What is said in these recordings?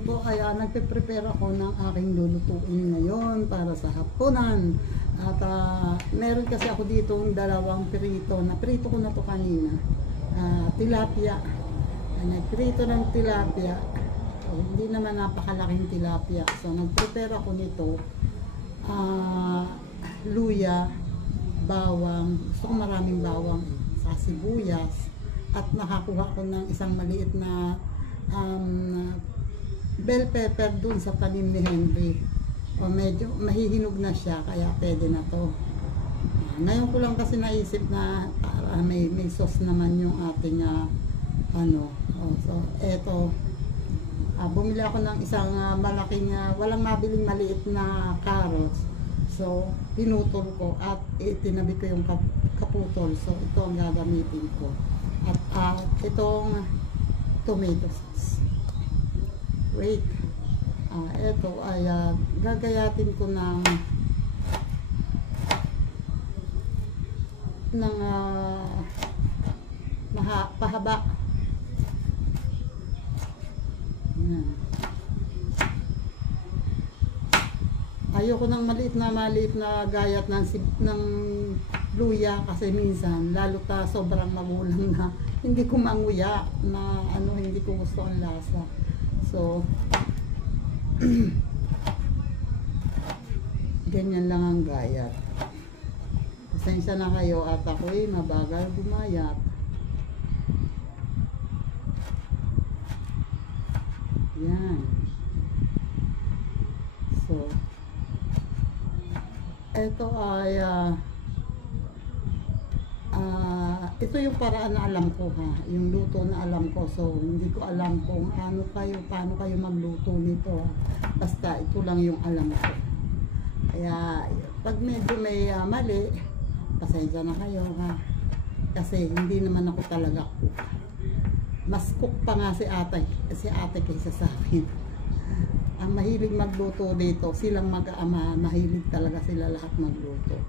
channel ko ay nagpe-prepare ako ng aking lulutuin ngayon para sa hapunan. At meron kasi ako dito dalawang prito. Naprito ko na to kanina. Tilapia. Nagprito ng tilapia. So, hindi naman napakalaking tilapia. So nagprepare ako nito. Luya, bawang. Gusto ko maraming bawang. Sa sibuyas. At nakakuha ko ng isang maliit na bell pepper dun sa tanim ni Henry. O medyo mahihinog na siya, kaya pwede na to. Ngayon ko lang kasi naisip na para may sauce naman yung ating so eto, bumili ako ng isang malaking walang mabiling maliit na carrots. So pinutol ko at itinabi ko yung kaputol. So ito ang gagamitin ko. At itong tomato sauce. Wait. Ito ay gagayatin ko ng pahaba. Yan. Ayoko ng maliit na gayat ng luya kasi minsan lalo ta sobrang magulang na hindi ko manguya na hindi ko gusto ang lasa. So ganyan lang ang gayat. Pasensya na kayo at ako'y mabagal gumayat. Yan. So ito ay ito yung paraan na alam ko yung luto na alam ko. So hindi ko alam kung paano kayo magluto nito basta ito lang yung alam ko. Kaya pag medyo may mali, pasensya na kayo kasi hindi naman ako talaga cook. Mas cook pa nga si ate kaysa sa akin. Ang mahilig magluto dito, silang mag-ama, mahilig talaga sila lahat magluto.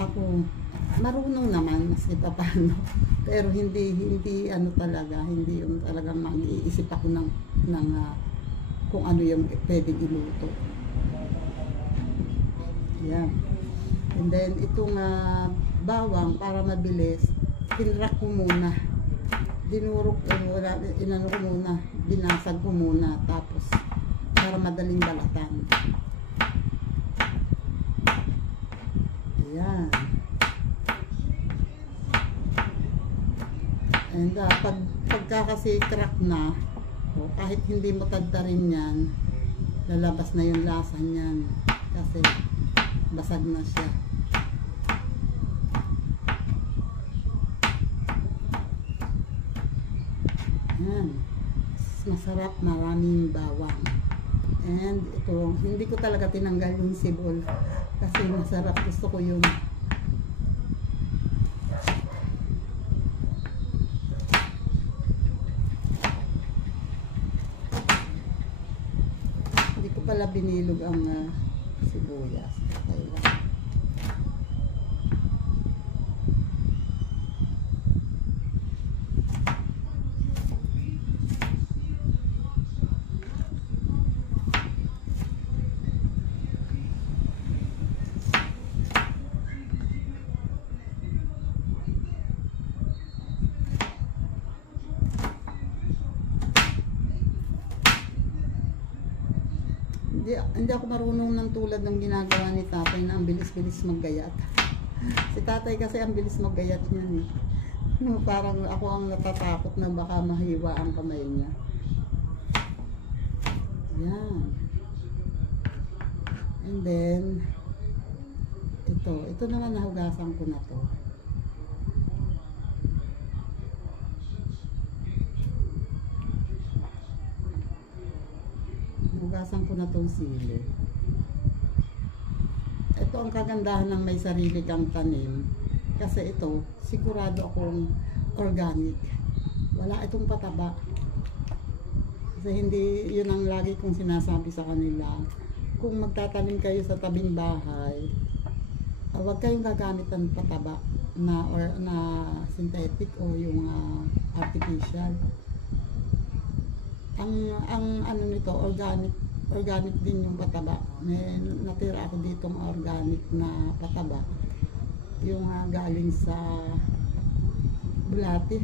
Ako marunong naman maski pa paano, pero hindi talaga, hindi yung talagang mag-iisip ako ng kung ano yung pwedeng iluto. Yan. And then itong bawang para mabilis, tinrak ko muna, dinurok ko muna, binasag ko muna, tapos para madaling balatan. Yan. And pagka kasi crack na, kahit hindi mo tadtarin yan, lalabas na yung lasa niyan kasi basag na siya. Yan. Masarap, maraming bawang. And ito, hindi ko talaga tinanggal yung sibol kasi masarap, gusto ko yun. Pala binilog ang sibuyas. Kaya hindi ako marunong ng tulad ng ginagawa ni tatay na ang bilis-bilis maggayat. Si tatay kasi ang bilis maggayat niyan parang ako ang natatakot na baka mahiwa ang kamay niya. Yan. And then ito naman nahugasan ko na to. Hugasan ko na tong sili. Ito ang kagandahan ng may sarili kang tanim. Kasi ito, sigurado akong organic. Wala itong pataba. Kasi hindi, yun ang lagi kong sinasabi sa kanila. Kung magtatanim kayo sa tabing bahay, huwag kayong gagamit ng pataba na synthetic o yung artificial. Ang ano nito, organic din yung pataba. May natira ako dito ng organic na pataba. Yung galing sa Bulati.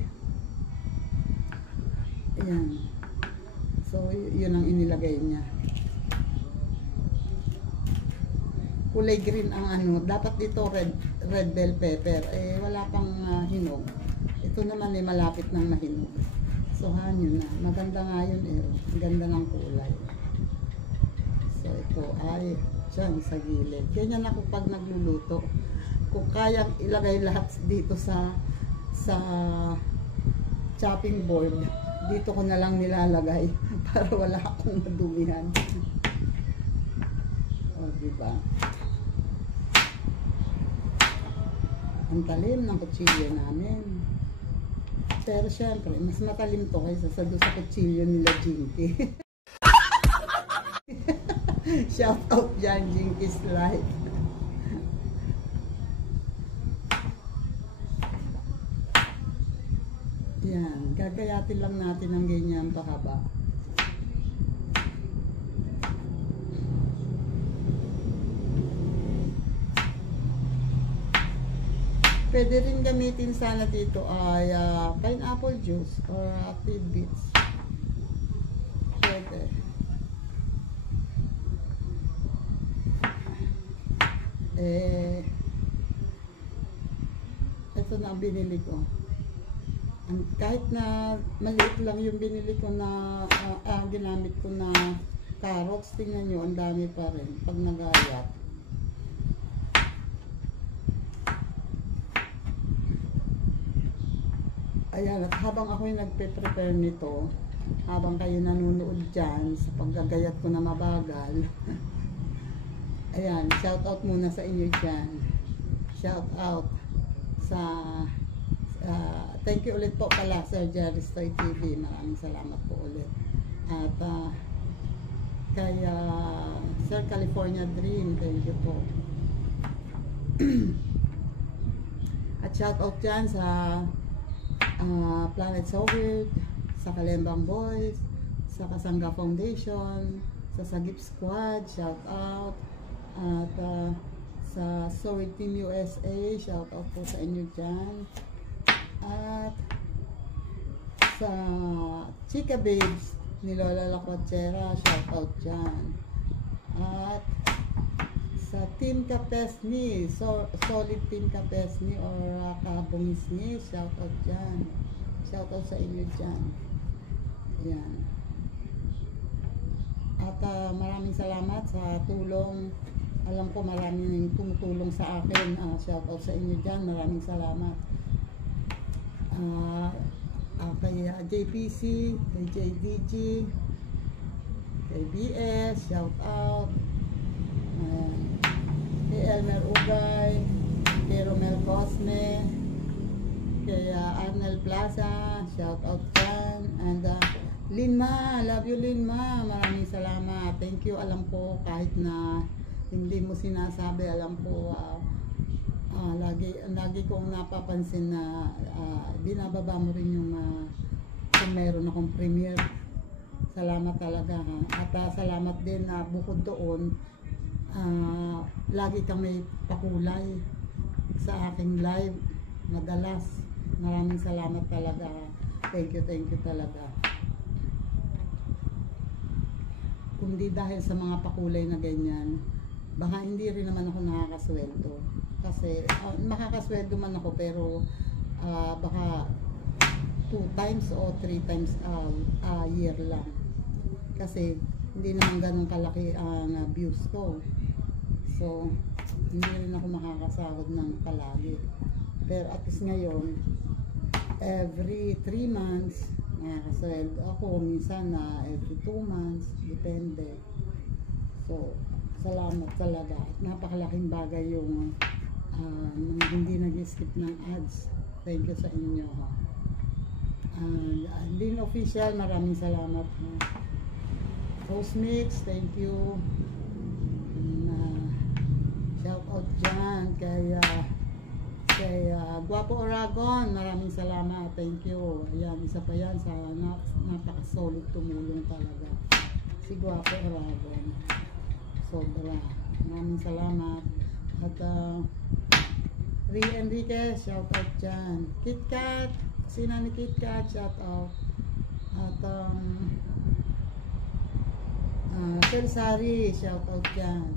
Ayan. So, yun ang inilagay niya. Kulay green ang ano. Dapat dito red bell pepper. Eh, wala pang hinog. Ito naman ay malapit ng mahinog. So, yun na. Maganda nga yun eh. Ganda ng kulay. So, ito ay dyan sa gilid. Ganyan ako pag nagluluto. Kung kayang ilagay lahat dito sa chopping board, dito ko na lang nilalagay para wala akong madumihan. O, diba? Ang talim ng kutsilyo namin. Pero syempre, mas matalim to kaysa sa doon sa kutsilyo nila Jinky. Shout out dyan, Jinky's Life. Yan, gagayatin lang natin ng ganyan pakaba. Pwede rin gamitin sana dito ay pineapple juice or tidbits. Pwede. Ito na ang binili ko. Kahit na maliit lang yung binili ko na ginamit ko na carrots, tingnan nyo, ang dami pa rin pag nagayat. Ayan, at habang ako yung nagpe-prepare nito, habang kayo nanonood dyan sa paggagayat ko na mabagal, ayan, shout out muna sa inyo dyan. Shout out sa thank you ulit po pala Sir Jerry Stoy TV, maraming salamat po ulit. At kay Sir California Dream, thank you po. At shout out dyan sa Planet So Weird, sa Kalembang Boys, sa Kasangga Foundation, sa Sagip Squad, shout out. At sa Sorry Team USA, shout out po sa inyo dyan. At sa Chika Babes ni Lola Lacuachera, shout out dyan. At sa Team Kapesni, Solid Team Kapesni or Kabungisni, shout out dyan. Shout out sa inyo dyan. Ayan. At maraming salamat sa tulong. Alam ko maraming tumutulong sa akin. Shout out sa inyo dyan. Maraming salamat. Kay JPC, kay JDG, kay BS, shout out. Kay Elmer Ugay, kay Romel Cosme, kay Arnel Plaza, shout out dyan. And Linma, love you Linma, maraming salamat. Thank you, alam ko kahit na hindi mo sinasabi, alam ko lagi kong napapansin na binababa mo rin yung kung meron akong premiere. Salamat talaga ha. At salamat din na bukod doon, lagi kang may pakulay sa aking live madalas. Maraming salamat talaga. Thank you talaga. Kundi dahil sa mga pakulay na ganyan, baka hindi rin naman ako nakakasweldo. Kasi makakasweldo man ako pero baka 2 times o 3 times a year lang. Kasi hindi naman ganun kalaki ang views ko. So, hindi rin ako makakasahod ng palagi. Pero at least ngayon, every 3 months, nakakasweldo ako. Minsan na every 2 months, depende. So, salamat talaga. At napakalaking bagay yung hindi nag-skip ng ads. Thank you sa inyo. Din official, maraming salamat. Post Mix, thank you. Shout out dyan kay kay Guapo Oragon, maraming salamat. Thank you. Ayan, isa pa yan sa napaka-solid tumulong talaga. Si Guapo Oragon. Sobra. Maraming salamat. At Ria Enriquez, shout out dyan. KitKat, sina ni KitKat, shout out. At Sari, shout out dyan.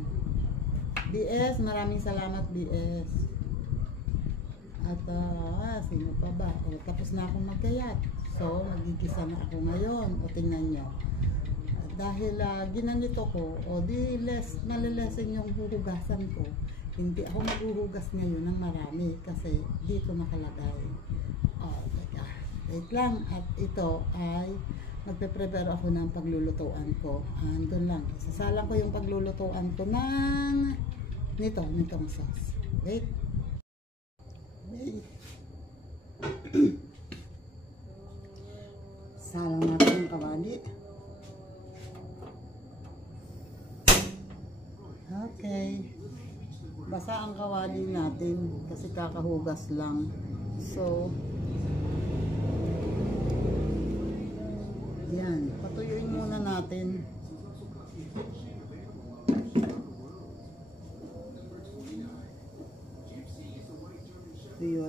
BS, maraming salamat BS. At sino pa ba? O, tapos na akong magkayat. So, magigisa na ako ngayon. O, tingnan nyo. Dahil ginanito ko, o di malilesen yung huhugasan ko. Hindi ako maghuhugas ngayon ng marami kasi dito nakalagay. O, teka. Wait lang. At ito ay magpe-prepare ako ng paglulutuan ko. Doon lang. Isasalang ko yung paglulutuan ko ng nitong sauce. Wait. Salang natin yung kawali. Okay. Basa ang kawali natin kasi kakahugas lang. So, yan. Patuyuin muna natin. Tuyo.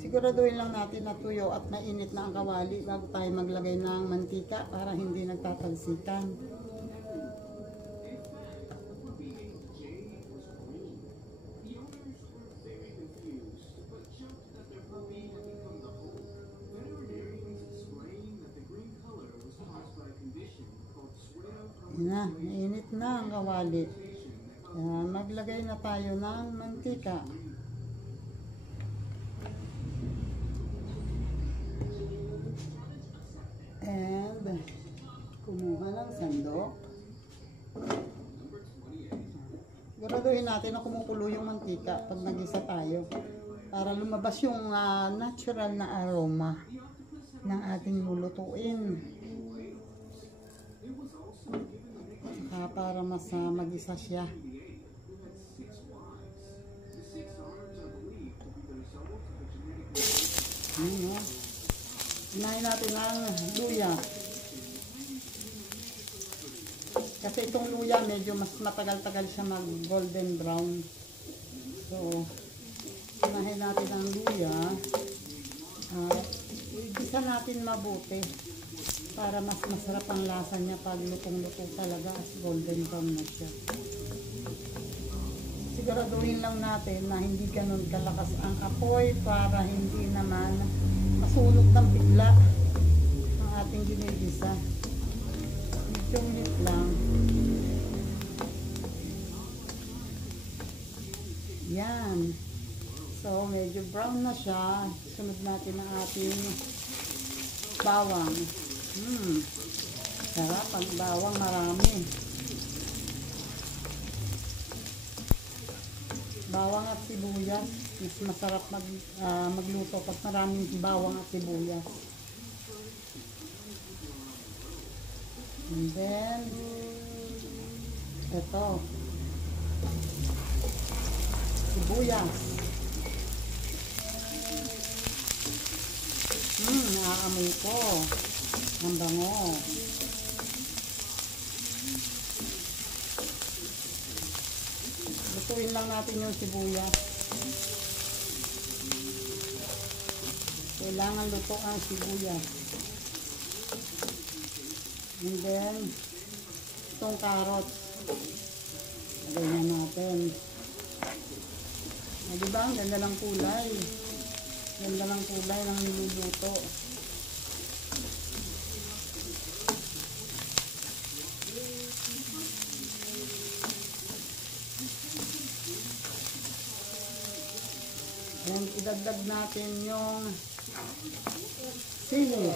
Siguraduhin lang natin na tuyo at mainit na ang kawali bago tayo maglagay ng mantika para hindi nagtatalsikan. Yan na, mainit na ang kawali. Maglagay na tayo ng mantika. And kumuha ng sandok. Siguraduhin natin na kumukulo yung mantika pag nagisa tayo para lumabas yung natural na aroma ng ating lulutuin. Saka para mas magisa siya. Hinahin natin ang luya. Kasi itong luya medyo mas matagal-tagal siya mag golden brown. So, hinahin natin ang luya. Igisa natin mabuti para mas masarap ang lasa niya pag lutong-luto talaga as golden brown na siya. Siguraduhin lang natin na hindi ganun kalakas ang apoy para hindi naman masunog ng bigla ang ating ginigisa. Medyo minit lang. Yan. So, medyo brown na siya. Sunod natin ang ating bawang. Sarap ang bawang, marami. Bawang at sibuyas, mas masarap magluto pag maraming bawang at sibuyas. And then, ito, sibuyas. Naaamoy ko. Ang bango. Lutuin lang natin yung sibuyas. Kailangan luto ang sibuyas. And then, itong carrots. Lagyan natin. Diba? Ang ganda ng kulay. Ganda ng kulay ng niluluto. And idagdag natin yung sili.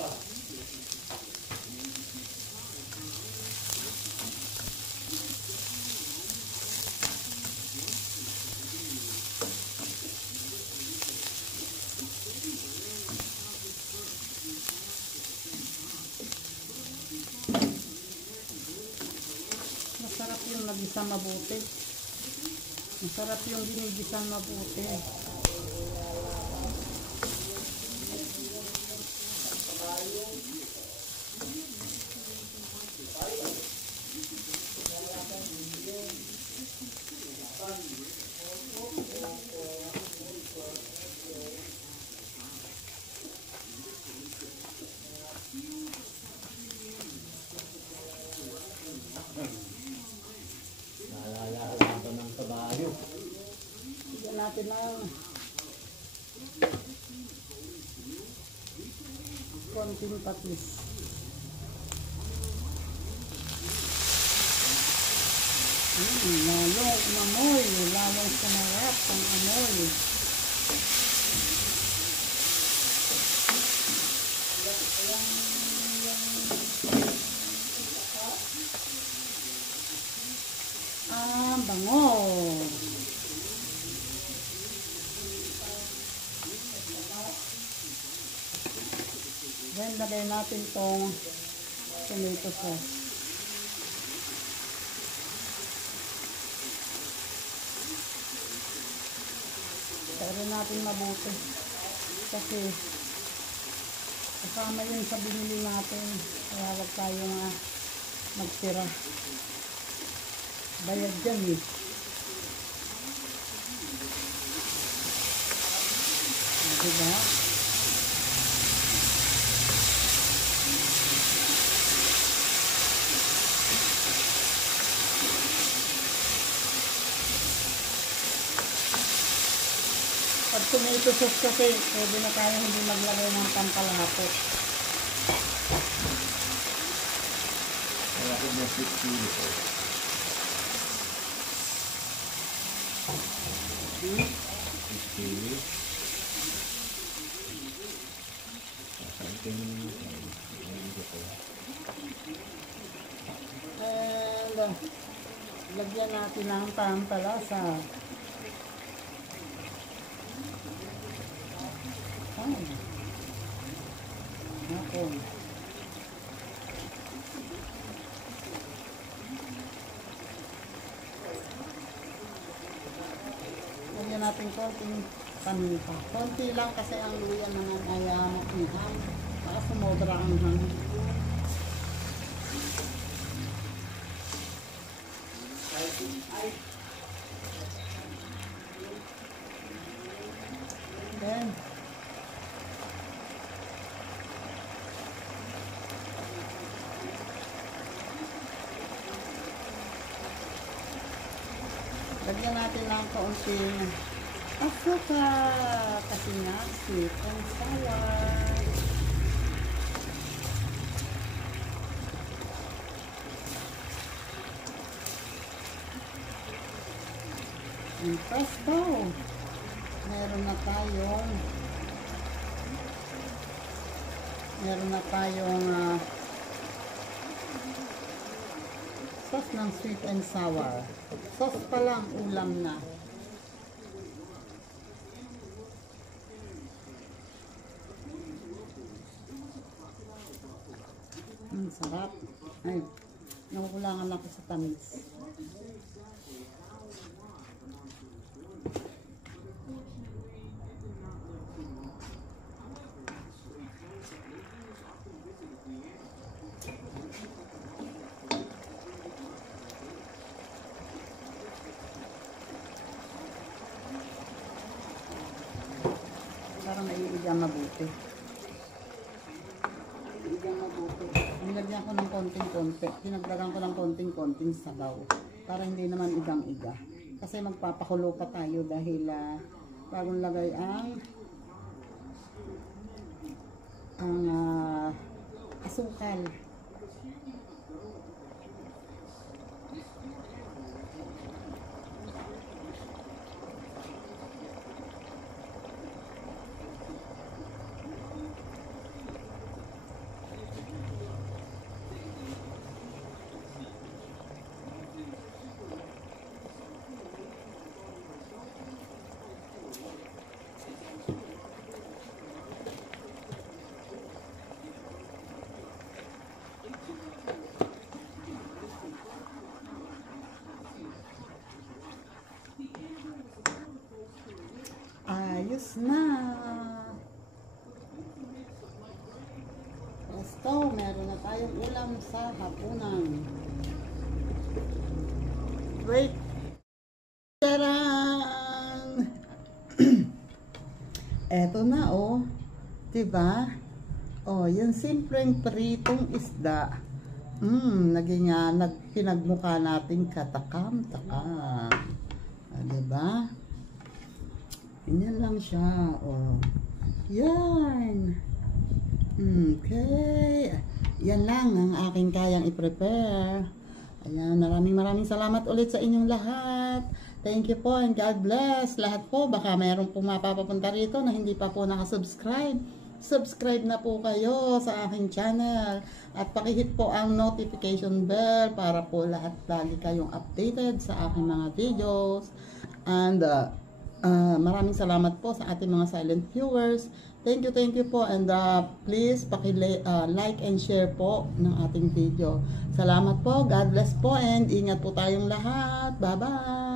Masarap yung nagisa mabuti. Masarap yung ginigisang mabuti. Naalala ko ng kabayo. Bigyan natin ng konting patis. Lalong umamoy, lalong sumarap ang amoy. Bango. Then, lagay natin tong tomato sauce. Pero natin mabuti. Kasi, kasama yun sa binili natin. Kaya wag tayong magtira. Bayad dyan eh. Diba? Pag tomato sauce kasi, pwede na tayo hindi maglagay ng pampalapot. Kaya ako may 6 kilo. Kilo. And lagyan natin ng pampalasa. Ako. Lagyan natin konting paminta. Konti lang kasi ang luya naman ay makinghang. Baka sumobra ang hangin. Then, lagyan natin ng kaunting asukal kasi nga sweet and sour. And presto, meron na tayong sauce ng sweet and sour. Sauce pa lang, ulam na. Sarap. Ay, nakukulangan ako sa tamis. Parang naiigang mabuti. Nilagyan ko ng konting-konti. Dinagdagan ko ng konting-konting sabaw. Para hindi naman igang-iga. Kasi magpapakulo pa tayo dahil bagong lagay ang asukal. Ayos na. Presto, meron na tayong ulam sa hapunan. Wait. Taran! Eto na oh. Diba? Oh, yung simpleng pritong isda. Pinagmukha natin katakam-takam. Diba? Ganyan lang siya. Oh. Yan. Okay. Yan lang ang aking kayang i-prepare. Ayan, maraming salamat ulit sa inyong lahat. Thank you po and God bless. Lahat po, baka mayroong pumapapunta rito na hindi pa po nakasubscribe. Subscribe na po kayo sa aking channel. At pakihit po ang notification bell para po lahat lagi kayong updated sa aking mga videos. And maraming salamat po sa ating mga silent viewers. Thank you po. And please like and share po ng ating video. Salamat po. God bless po and ingat po tayong lahat. Bye-bye.